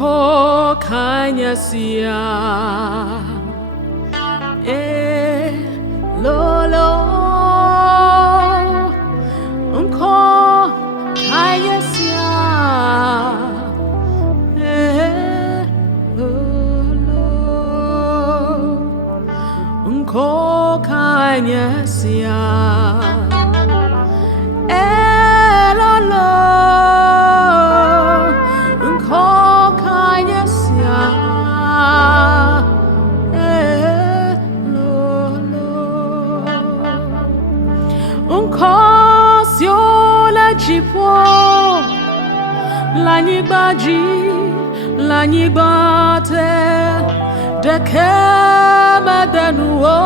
unko kanyasia Elolo unko kanyasia Elolo unko kanyasia dziƒo l'anyigbaji l'anyigbate Ɖeke mede nuwo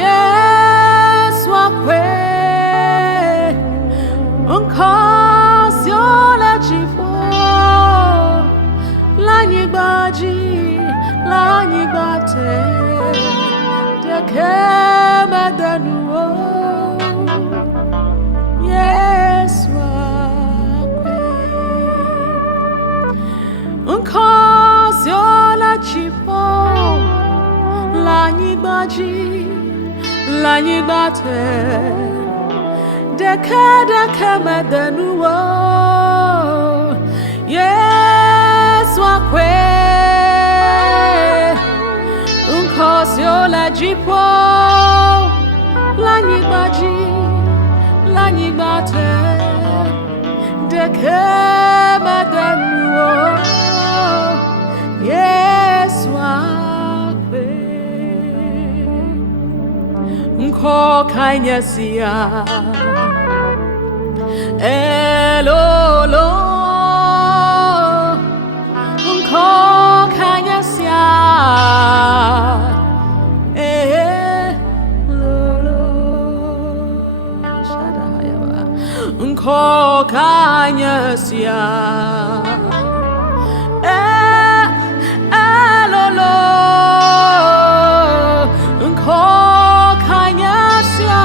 Yesua kwe nkɔ sur le dziƒo l'anyigbaji l'anyigbate Ɖeke mede nuwo Yesua kwe nkɔ sur le dziƒo l'anyigbaji l'anyigbate Ɖeke mede nuwo Yesua kwe nkɔ sur le dziƒo l'anyigbaji l'anyigbate Ɖeke mede nuwo Yesua kwe nkɔ kanyasia Elolo nkɔ kanyasia nkɔ kanyasia Elolo nkɔ kanyasia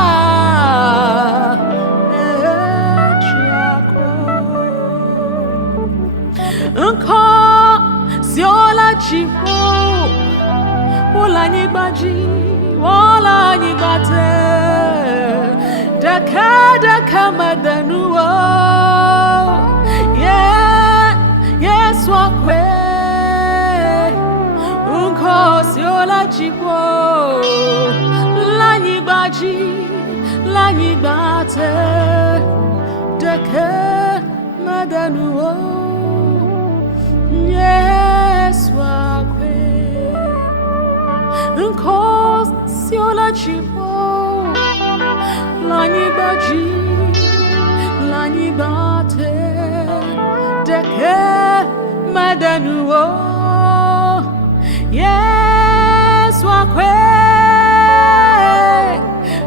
nkɔ sur le dziƒo l'anyigbaji l'anyigbate Ɖeke mede nuwo Yesua kwe nkɔ sur le dziƒo l'anyigbaji l'anyigbate Ɖeke mede nuwo Yesua kwe nkɔ sur le dziƒo l'anyigbaji l'anyigbate Ɖeke mede nuwo Yesua kwe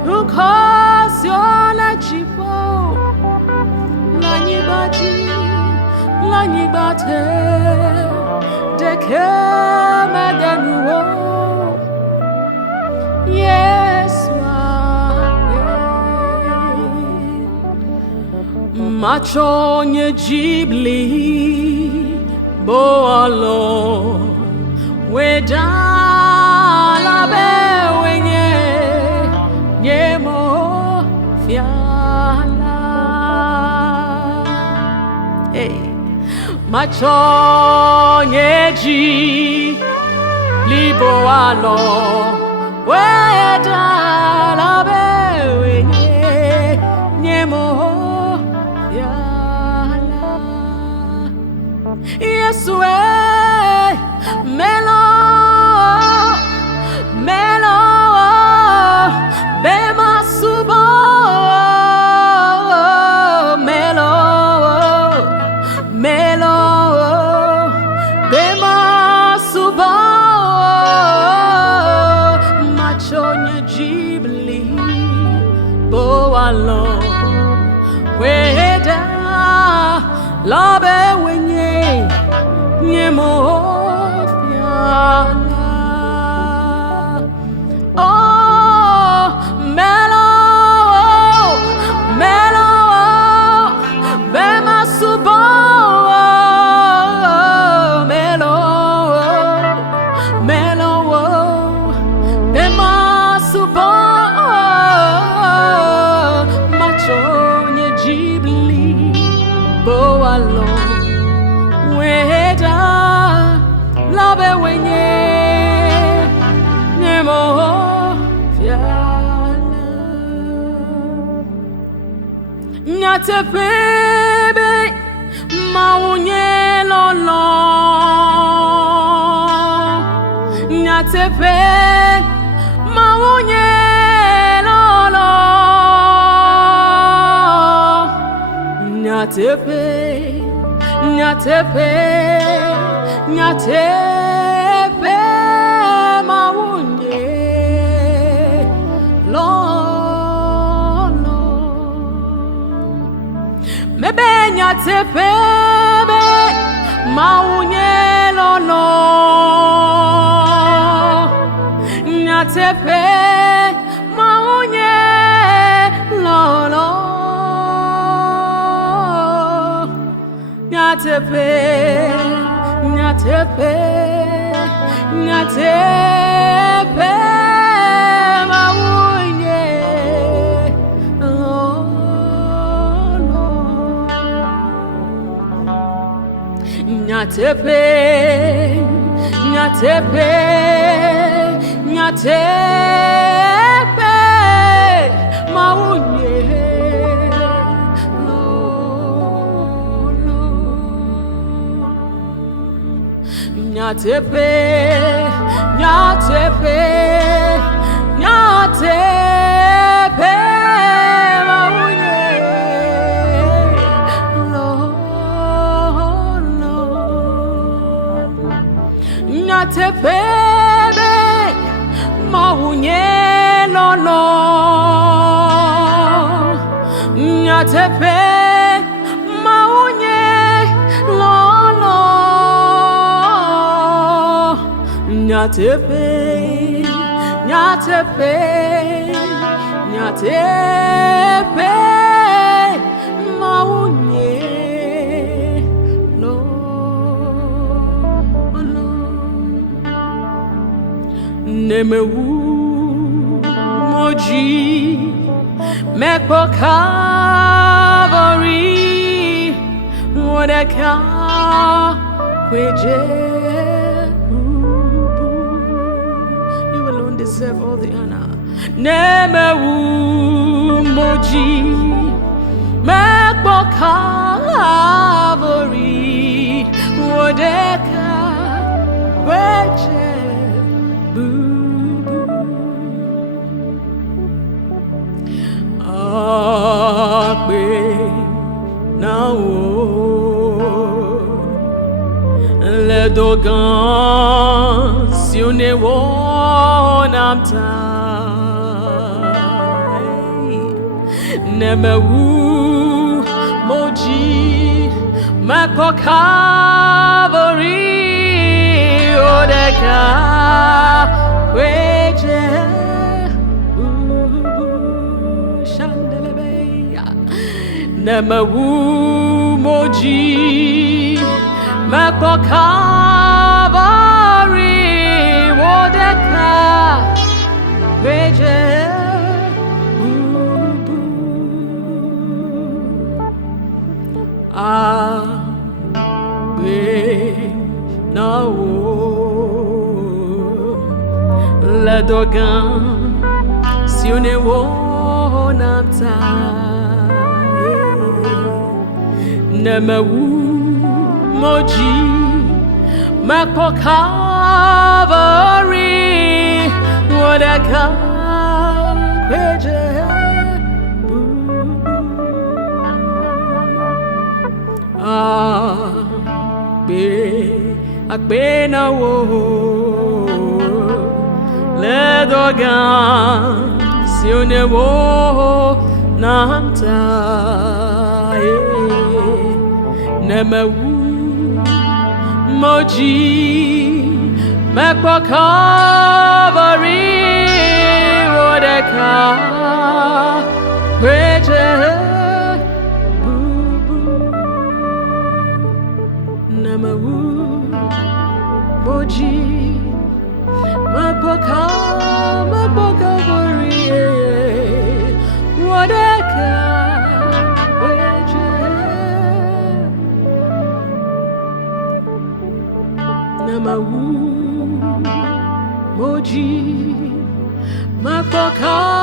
nkɔ sur le dziƒo l'anyigbaji l'anyigbate Ɖeke mede nuwo Yesua Matsɔ nye dzibli blibo weda labe woenye mɔfiala Matsɔ nye dzibli blibo weda labe woenye mɔfiala Yesua Melɔ be masubɔ Melɔ be masubɔ Matsɔ nye dzibli blibo weda labe woenye mɔfiala Oh Melɔ be masubɔ Matsɔ nye dzibli boalo weda labe woenye mɔfiala nyateƒe Mawu nye Elolo nyateƒe Mawu nye Elolo nyateƒe Mawu nye Elolo mebe nyateƒe Mawu nye Elolo nyateƒe Mawu nye Elolo nyateƒe Mawu nye Elolo nyateƒe Mawu nye Elolo nyateƒe Mawu nye Elolo nyateƒe Mawu nye Elolo nyateƒe Mawu nye Elolo nyateƒe Mawu nye Elolo nemewu moji mekpo Calvary wodeka kweje you alone deserve all the honor nemewu moji mekpo Calvary wodeka kweje le dogan si on est wonamta nemewu moji mekpo Calvary odeka kweje nemewu moji mekpo Calvary wodeka kweje le dogan si on est wonamta nemewu moji mekpo Calvary wodeka kweje akpe na wo le dogan si on est wonamta nemewu moji mekpo Calvary wodeka kweje nemewu moji mekpo Calvary Calvary.